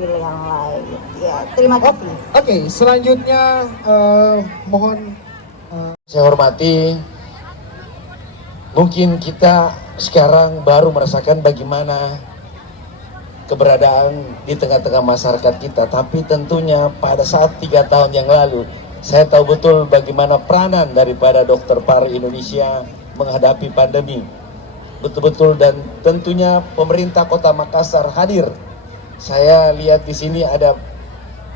pilih yang lain. Ya, terima kasih. Oke, selanjutnya mohon saya hormati, mungkin kita sekarang baru merasakan bagaimana keberadaan di tengah-tengah masyarakat kita, tapi tentunya pada saat 3 tahun yang lalu saya tahu betul bagaimana peranan daripada dokter paru Indonesia menghadapi pandemi. Betul-betul, dan tentunya pemerintah Kota Makassar hadir. Saya lihat di sini ada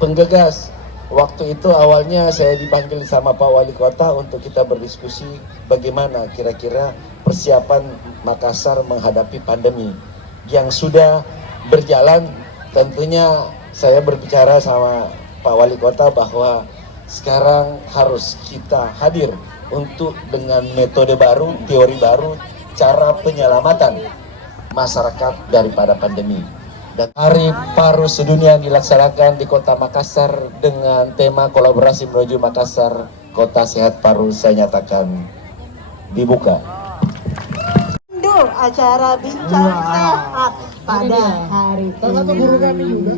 penggegas. Waktu itu awalnya saya dipanggil sama Pak Wali Kota untuk kita berdiskusi bagaimana kira-kira persiapan Makassar menghadapi pandemi yang sudah berjalan. Tentunya saya berbicara sama Pak Wali Kota bahwa sekarang harus kita hadir untuk dengan metode baru, teori baru, cara penyelamatan masyarakat daripada pandemi. Dan Hari Paru Sedunia dilaksanakan di Kota Makassar dengan tema kolaborasi menuju Makassar, Kota Sehat Paru, saya nyatakan dibuka. Acara bincang sehat pada hari ini. salah satu guru kami juga.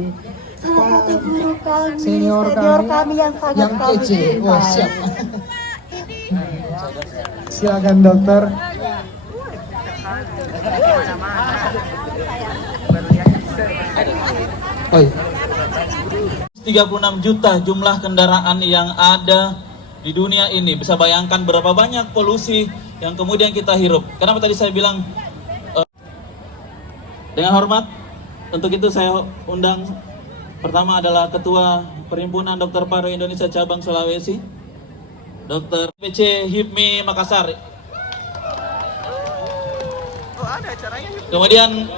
Salah satu guru kami, Senior kami yang sangat yang kami kece. Wah, cintai. siap. Silakan dokter. Oh, iya. 36 juta jumlah kendaraan yang ada di dunia ini. Bisa bayangkan berapa banyak polusi yang kemudian kita hirup. Kenapa tadi saya bilang dengan hormat, untuk itu saya undang pertama adalah Ketua Perhimpunan Dokter Paru Indonesia Cabang Sulawesi, Dr. PC HIPMI Makassar. Kemudian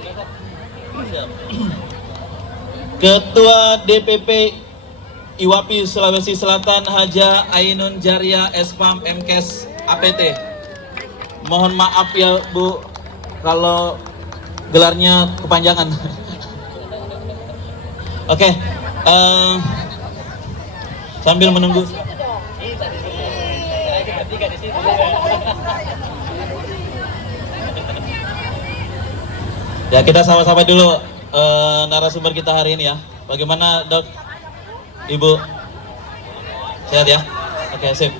Ketua DPP IWAPI Sulawesi Selatan Haja Ainun Jaria Espam MKes APT. Mohon maaf ya Bu kalau gelarnya kepanjangan. Oke, sambil menunggu. Ya, kita sama-sama dulu narasumber kita hari ini ya. Bagaimana Dok? Ibu? Sehat ya? Oke, sip.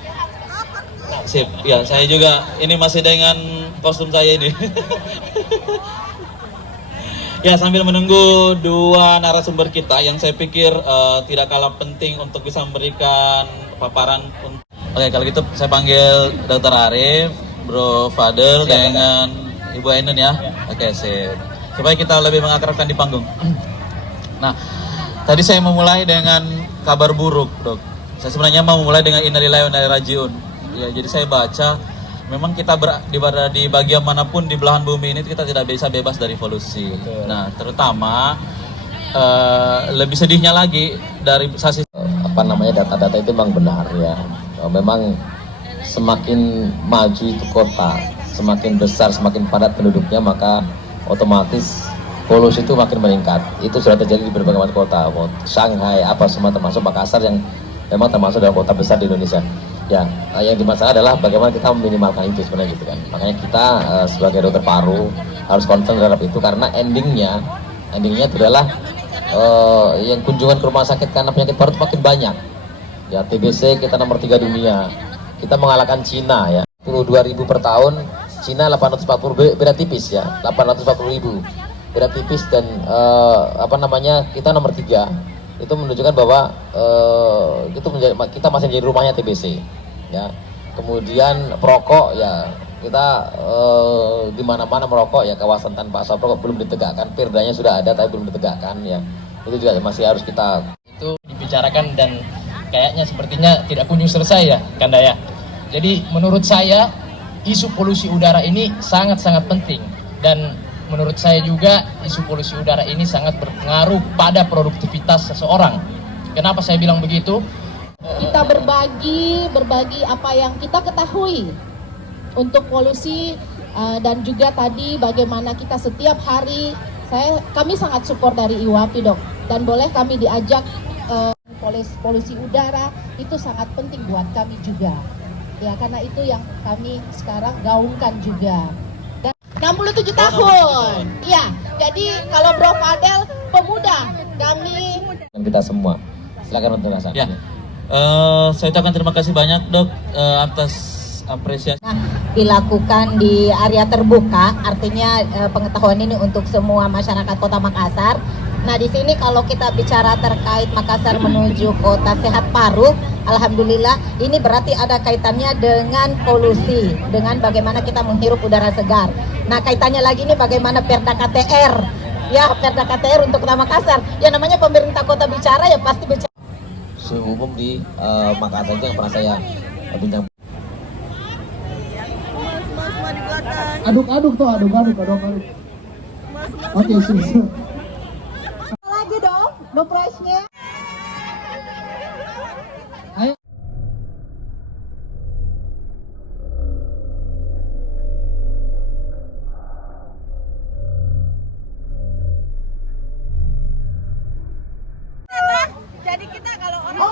Sip. Ya, saya juga ini masih dengan kostum saya ini. Ya, sambil menunggu dua narasumber kita yang saya pikir tidak kalah penting untuk bisa memberikan paparan. Oke, kalau gitu saya panggil Dr. Arif, Bro Fadel dengan Ibu Ainun ya. Oke, sip. Supaya kita lebih mengakrabkan di panggung. Nah, tadi saya memulai dengan kabar buruk, Dok. Saya sebenarnya mau memulai dengan innalillahi wa inna ilaihi rajiun. Ya, jadi saya baca memang kita di bagian manapun di belahan bumi ini kita tidak bisa bebas dari polusi. Betul. Nah, terutama lebih sedihnya lagi dari sisi Data-data itu memang benar ya. Memang semakin maju itu kota, semakin besar, semakin padat penduduknya, maka otomatis polusi itu makin meningkat. Itu sudah terjadi di berbagai macam kota, Shanghai, apa semua, termasuk Makassar yang memang termasuk dalam kota besar di Indonesia. Ya, yang dimasalah adalah bagaimana kita meminimalkan itu sebenarnya gitu kan. Makanya kita sebagai dokter paru harus concern terhadap itu, karena endingnya itu adalah yang kunjungan ke rumah sakit karena penyakit paru itu makin banyak. Ya, TBC kita nomor 3 dunia. Kita mengalahkan Cina ya. 22.000 per tahun, Cina 840, beda tipis ya. 840.000. Beda tipis, dan kita nomor 3. Itu menunjukkan bahwa kita masih menjadi rumahnya TBC ya. Kemudian perokok ya, kita di mana-mana merokok ya, kawasan tanpa asap rokok belum ditegakkan, perdanya sudah ada tapi belum ditegakkan ya. Itu juga masih harus kita itu dibicarakan dan kayaknya sepertinya tidak kunjung selesai ya, Kanda ya. Jadi menurut saya isu polusi udara ini sangat-sangat penting, dan menurut saya juga isu polusi udara ini sangat berpengaruh pada produktivitas seseorang. Kenapa saya bilang begitu? Kita berbagi apa yang kita ketahui untuk polusi, dan juga tadi bagaimana kita setiap hari, kami sangat support dari IWAPI Dok, dan boleh kami diajak polusi udara itu sangat penting buat kami juga ya, karena itu yang kami sekarang gaungkan juga. 67 tahun. Iya, jadi kalau Bro Fadel pemuda, kami kita semua. Silakan untuk Mas Akmal. Ya, saya ucapkan terima kasih banyak dok atas apresiasi. Dilakukan di area terbuka, artinya pengetahuan ini untuk semua masyarakat Kota Makassar. Nah, di sini kalau kita bicara terkait Makassar menuju kota sehat paru, alhamdulillah ini berarti ada kaitannya dengan polusi, dengan bagaimana kita menghirup udara segar. Nah, kaitannya lagi ini bagaimana Perda KTR. Ya, Perda KTR untuk Kota Makassar. Ya namanya pemerintah kota bicara ya pasti bicara. Suhu umum di Makassar itu yang pernah saya bincang. Aduk-aduk tuh, aduk-aduk. Oke, sip. Lagi dong, dopresnya. Ayo. Jadi kita kalau orang